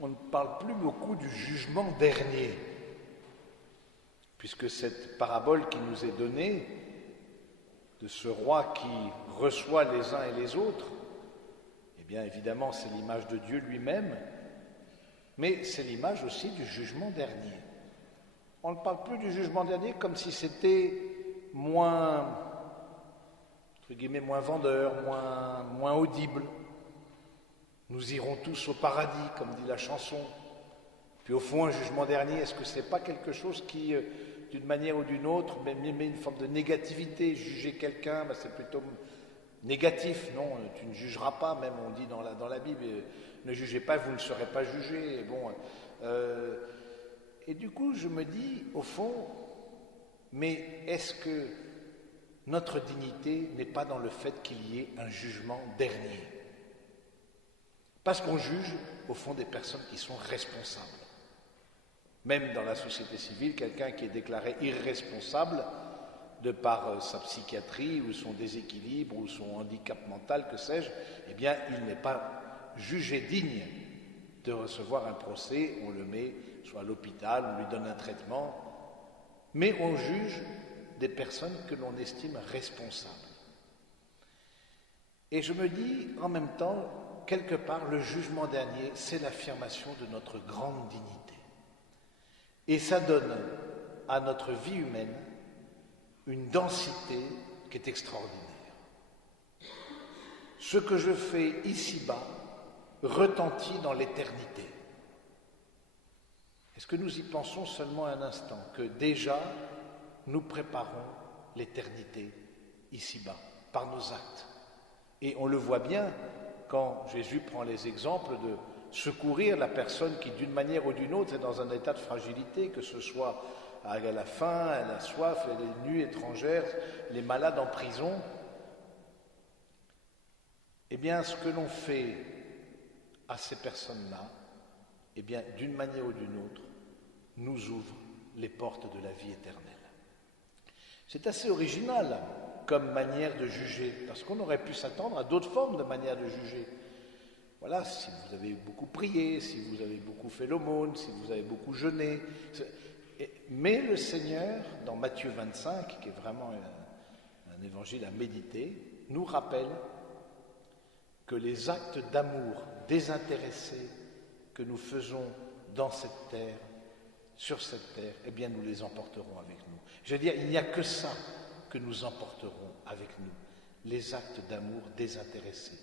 on ne parle plus beaucoup du jugement dernier, puisque cette parabole qui nous est donnée, de ce roi qui reçoit les uns et les autres, eh bien évidemment c'est l'image de Dieu lui-même, mais c'est l'image aussi du jugement dernier. On ne parle plus du jugement dernier comme si c'était moins, entre guillemets, moins vendeur, moins audible. Nous irons tous au paradis, comme dit la chanson. Puis au fond, un jugement dernier, est-ce que ce n'est pas quelque chose qui, d'une manière ou d'une autre, met une forme de négativité? Juger quelqu'un, ben c'est plutôt négatif. Non, tu ne jugeras pas, même on dit dans la Bible, ne jugez pas, vous ne serez pas jugés. Et bon, et du coup, je me dis, au fond, mais est-ce que notre dignité n'est pas dans le fait qu'il y ait un jugement dernier? Parce qu'on juge, au fond, des personnes qui sont responsables. Même dans la société civile, quelqu'un qui est déclaré irresponsable de par sa psychiatrie ou son déséquilibre ou son handicap mental, que sais-je, eh bien, il n'est pas jugé digne de recevoir un procès. On le met soit à l'hôpital, on lui donne un traitement, mais on juge des personnes que l'on estime responsables. Et je me dis, en même temps, quelque part, le jugement dernier, c'est l'affirmation de notre grande dignité. Et ça donne à notre vie humaine une densité qui est extraordinaire. Ce que je fais ici-bas retentit dans l'éternité. Est-ce que nous y pensons seulement un instant, que déjà nous préparons l'éternité ici-bas, par nos actes? Et on le voit bien quand Jésus prend les exemples de secourir la personne qui, d'une manière ou d'une autre, est dans un état de fragilité, que ce soit elle a faim, elle a soif, elle est nue, étrangère, les malades en prison. Eh bien, ce que l'on fait à ces personnes-là, eh bien, d'une manière ou d'une autre, nous ouvre les portes de la vie éternelle. C'est assez original comme manière de juger, parce qu'on aurait pu s'attendre à d'autres formes de manière de juger. Voilà, si vous avez beaucoup prié, si vous avez beaucoup fait l'aumône, si vous avez beaucoup jeûné. Mais le Seigneur, dans Matthieu 25, qui est vraiment un évangile à méditer, nous rappelle que les actes d'amour désintéressés que nous faisons dans cette terre, sur cette terre, eh bien nous les emporterons avec nous. Je veux dire, il n'y a que ça que nous emporterons avec nous, les actes d'amour désintéressés.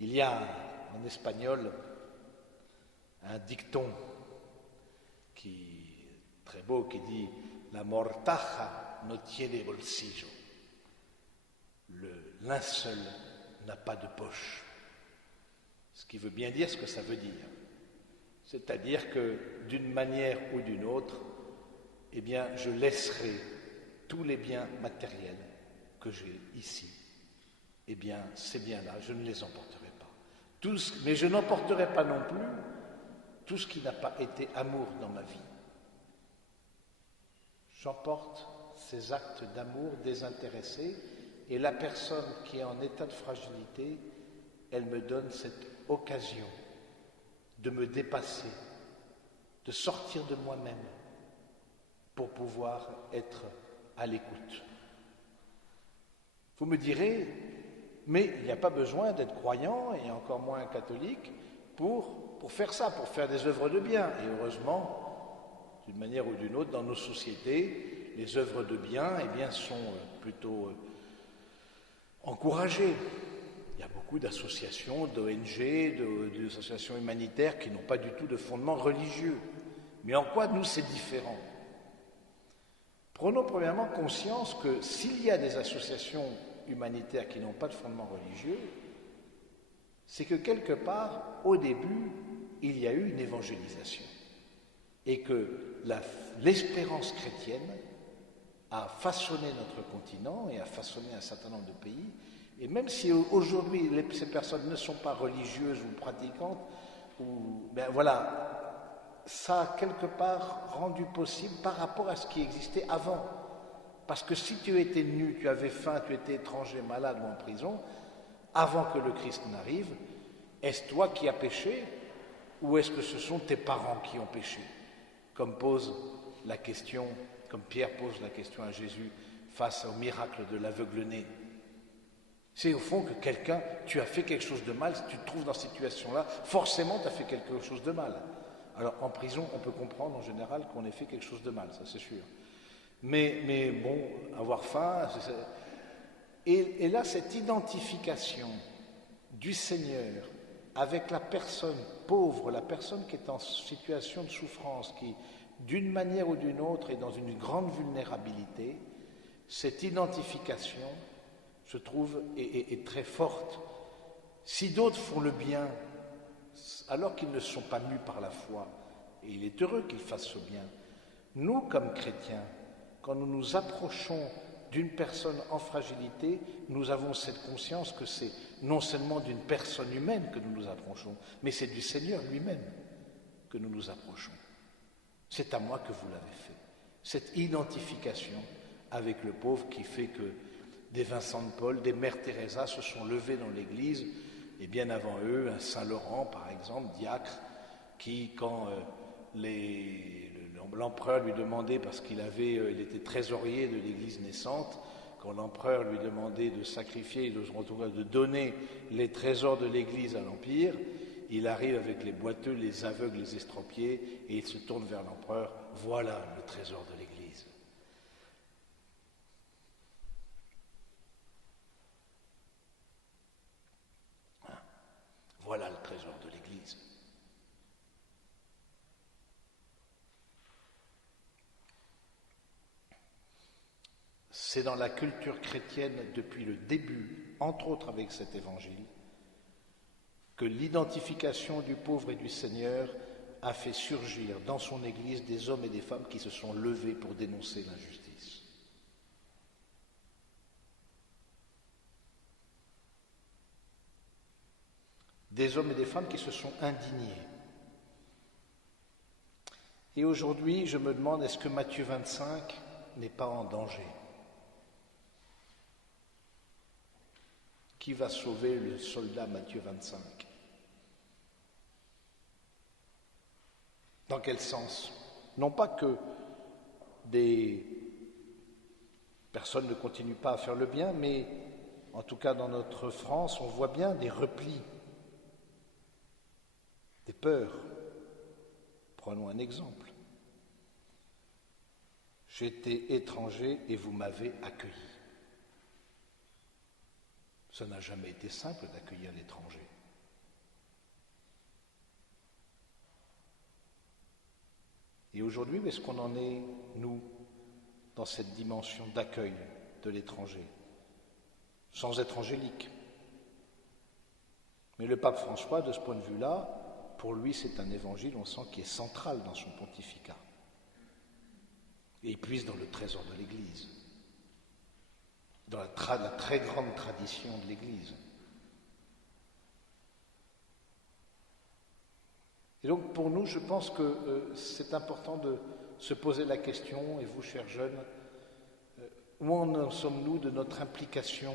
Il y a en espagnol un dicton qui est très beau qui dit « La mortaja no tiene bolsillo ». Le linceul n'a pas de poche. Ce qui veut bien dire ce que ça veut dire. C'est-à-dire que d'une manière ou d'une autre, eh bien, je laisserai tous les biens matériels que j'ai ici. Eh bien, ces biens-là, je ne les emporterai pas. Mais je n'emporterai pas non plus tout ce qui n'a pas été amour dans ma vie. J'emporte ces actes d'amour désintéressés et la personne qui est en état de fragilité, elle me donne cette occasion de me dépasser, de sortir de moi-même pour pouvoir être à l'écoute. Vous me direz, mais il n'y a pas besoin d'être croyant et encore moins catholique pour faire ça, pour faire des œuvres de bien. Et heureusement, d'une manière ou d'une autre, dans nos sociétés, les œuvres de bien, eh bien, sont plutôt encouragées. Il y a beaucoup d'associations, d'ONG, d'associations humanitaires qui n'ont pas du tout de fondement religieux. Mais en quoi, nous, c'est différent? Prenons premièrement conscience que s'il y a des associations humanitaires qui n'ont pas de fondement religieux, c'est que quelque part, au début, il y a eu une évangélisation. Et que l'espérance chrétienne a façonné notre continent et a façonné un certain nombre de pays. Et même si aujourd'hui ces personnes ne sont pas religieuses ou pratiquantes, ben voilà, ça a quelque part rendu possible par rapport à ce qui existait avant. Parce que si tu étais nu, tu avais faim, tu étais étranger, malade ou en prison, avant que le Christ n'arrive, est-ce toi qui as péché? ou est-ce que ce sont tes parents qui ont péché? Comme pose la question, comme Pierre pose la question à Jésus face au miracle de l'aveugle-né. C'est au fond que quelqu'un, tu as fait quelque chose de mal, si tu te trouves dans cette situation-là, forcément tu as fait quelque chose de mal. Alors en prison, on peut comprendre en général qu'on ait fait quelque chose de mal, ça c'est sûr. Mais bon, avoir faim, et là cette identification du Seigneur avec la personne pauvre, la personne qui est en situation de souffrance, qui d'une manière ou d'une autre est dans une grande vulnérabilité, cette identification, je trouve, est très forte. Si d'autres font le bien, alors qu'ils ne sont pas mus par la foi, et il est heureux qu'ils fassent ce bien, nous, comme chrétiens, quand nous nous approchons d'une personne en fragilité, nous avons cette conscience que c'est non seulement d'une personne humaine que nous nous approchons, mais c'est du Seigneur lui-même que nous nous approchons. C'est à moi que vous l'avez fait. Cette identification avec le pauvre qui fait que des Vincent de Paul, des Mères Teresa se sont levées dans l'Église, et bien avant eux, un Saint Laurent, par exemple, diacre, qui, quand l'empereur lui demandait, parce il était trésorier de l'Église naissante, quand l'empereur lui demandait de sacrifier, de donner les trésors de l'Église à l'Empire, il arrive avec les boiteux, les aveugles, les estropiés, et il se tourne vers l'empereur. Voilà le trésor de l'Église. Voilà le trésor de l'Église. C'est dans la culture chrétienne depuis le début, entre autres avec cet évangile, que l'identification du pauvre et du Seigneur a fait surgir dans son Église des hommes et des femmes qui se sont levés pour dénoncer l'injustice. Des hommes et des femmes qui se sont indignés. Et aujourd'hui, je me demande, est-ce que Matthieu 25 n'est pas en danger? Qui va sauver le soldat Matthieu 25? Dans quel sens? Non pas que des personnes ne continuent pas à faire le bien, mais en tout cas dans notre France, on voit bien des replis, des peurs. Prenons un exemple. J'étais étranger et vous m'avez accueilli. Ça n'a jamais été simple d'accueillir l'étranger. Et aujourd'hui, où est-ce qu'on en est, nous, dans cette dimension d'accueil de l'étranger, sans être angélique? Mais le pape François, de ce point de vue-là, pour lui, c'est un évangile, on sent, qui est central dans son pontificat. Et il puise dans le trésor de l'Église, dans la très grande tradition de l'Église. Et donc pour nous, je pense que c'est important de se poser la question, et vous, chers jeunes, où en sommes-nous de notre implication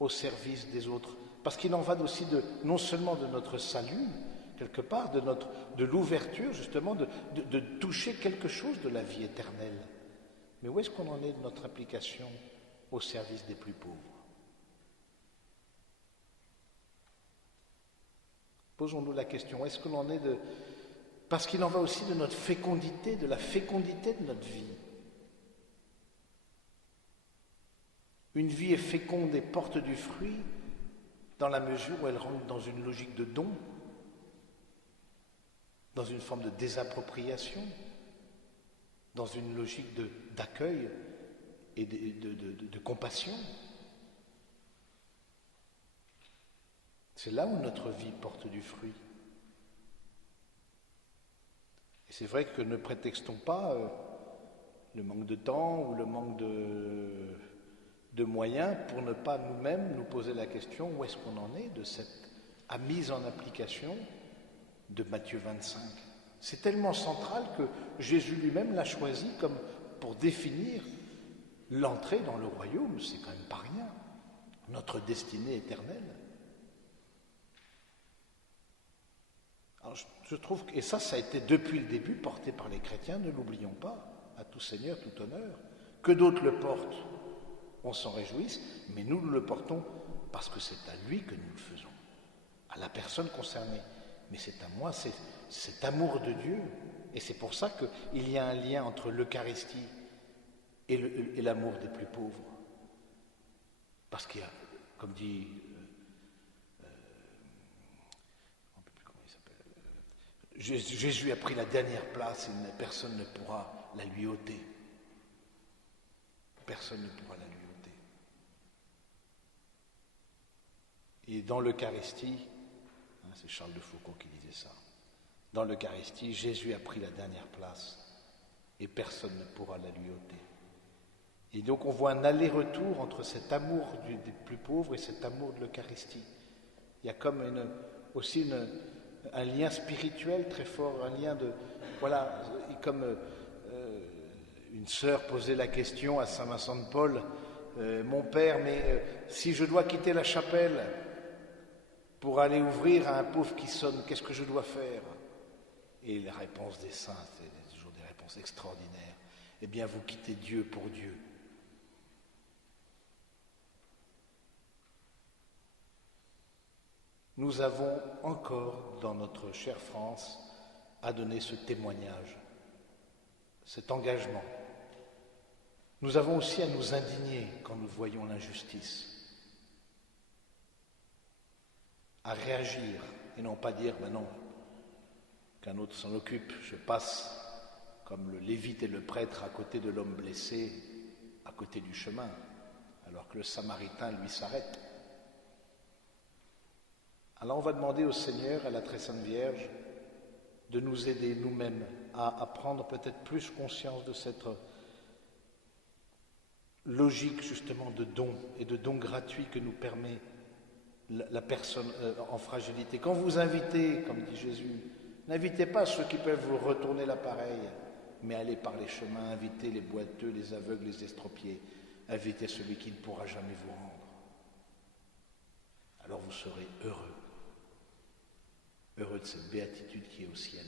au service des autres? Parce qu'il en va aussi non seulement de notre salut, quelque part, de l'ouverture, justement, de toucher quelque chose de la vie éternelle. Mais où est-ce qu'on en est de notre implication au service des plus pauvres? Posons-nous la question, est-ce qu'on en est de... Parce qu'il en va aussi de notre fécondité, de la fécondité de notre vie. Une vie est féconde et porte du fruit dans la mesure où elle rentre dans une logique de don, dans une forme de désappropriation, dans une logique d'accueil et de compassion. C'est là où notre vie porte du fruit. Et c'est vrai que ne prétextons pas le manque de temps ou le manque de moyens pour ne pas nous-mêmes nous poser la question où est-ce qu'on en est de cette mise en application de Matthieu 25. C'est tellement central que Jésus lui-même l'a choisi comme pour définir l'entrée dans le royaume. C'est quand même pas rien. Notre destinée éternelle. Alors je trouve, et ça a été depuis le début porté par les chrétiens, ne l'oublions pas, à tout Seigneur, tout honneur. Que d'autres le portent, on s'en réjouisse, mais nous le portons parce que c'est à lui que nous le faisons, à la personne concernée. Mais c'est à moi, c'est cet amour de Dieu. Et c'est pour ça qu'il y a un lien entre l'Eucharistie et l'amour des plus pauvres. Parce qu'il y a, comme dit, Jésus a pris la dernière place et personne ne pourra la lui ôter. Personne ne pourra la lui ôter. Et dans l'Eucharistie, c'est Charles de Foucault qui disait ça, dans l'Eucharistie, Jésus a pris la dernière place et personne ne pourra la lui ôter. Et donc on voit un aller-retour entre cet amour des plus pauvres et cet amour de l'Eucharistie. Il y a comme aussi un lien spirituel très fort, un lien de... Voilà, comme une sœur posait la question à Saint Vincent de Paul, mon père, mais si je dois quitter la chapelle pour aller ouvrir à un pauvre qui sonne, qu'est-ce que je dois faire? Et les réponses des saints, c'est toujours des réponses extraordinaires. Eh bien, vous quittez Dieu pour Dieu. Nous avons encore, dans notre chère France, à donner ce témoignage, cet engagement. Nous avons aussi à nous indigner quand nous voyons l'injustice, à réagir et non pas dire, ben non, qu'un autre s'en occupe, je passe comme le lévite et le prêtre à côté de l'homme blessé, à côté du chemin, alors que le samaritain, lui, s'arrête. Alors on va demander au Seigneur, à la Très Sainte Vierge, de nous aider nous-mêmes à prendre peut-être plus conscience de cette logique justement de don et de don gratuit que nous permet la personne en fragilité. Quand vous invitez, comme dit Jésus, n'invitez pas ceux qui peuvent vous retourner l'appareil, mais allez par les chemins, invitez les boiteux, les aveugles, les estropiés, invitez celui qui ne pourra jamais vous rendre. Alors vous serez heureux de cette béatitude qui est au ciel.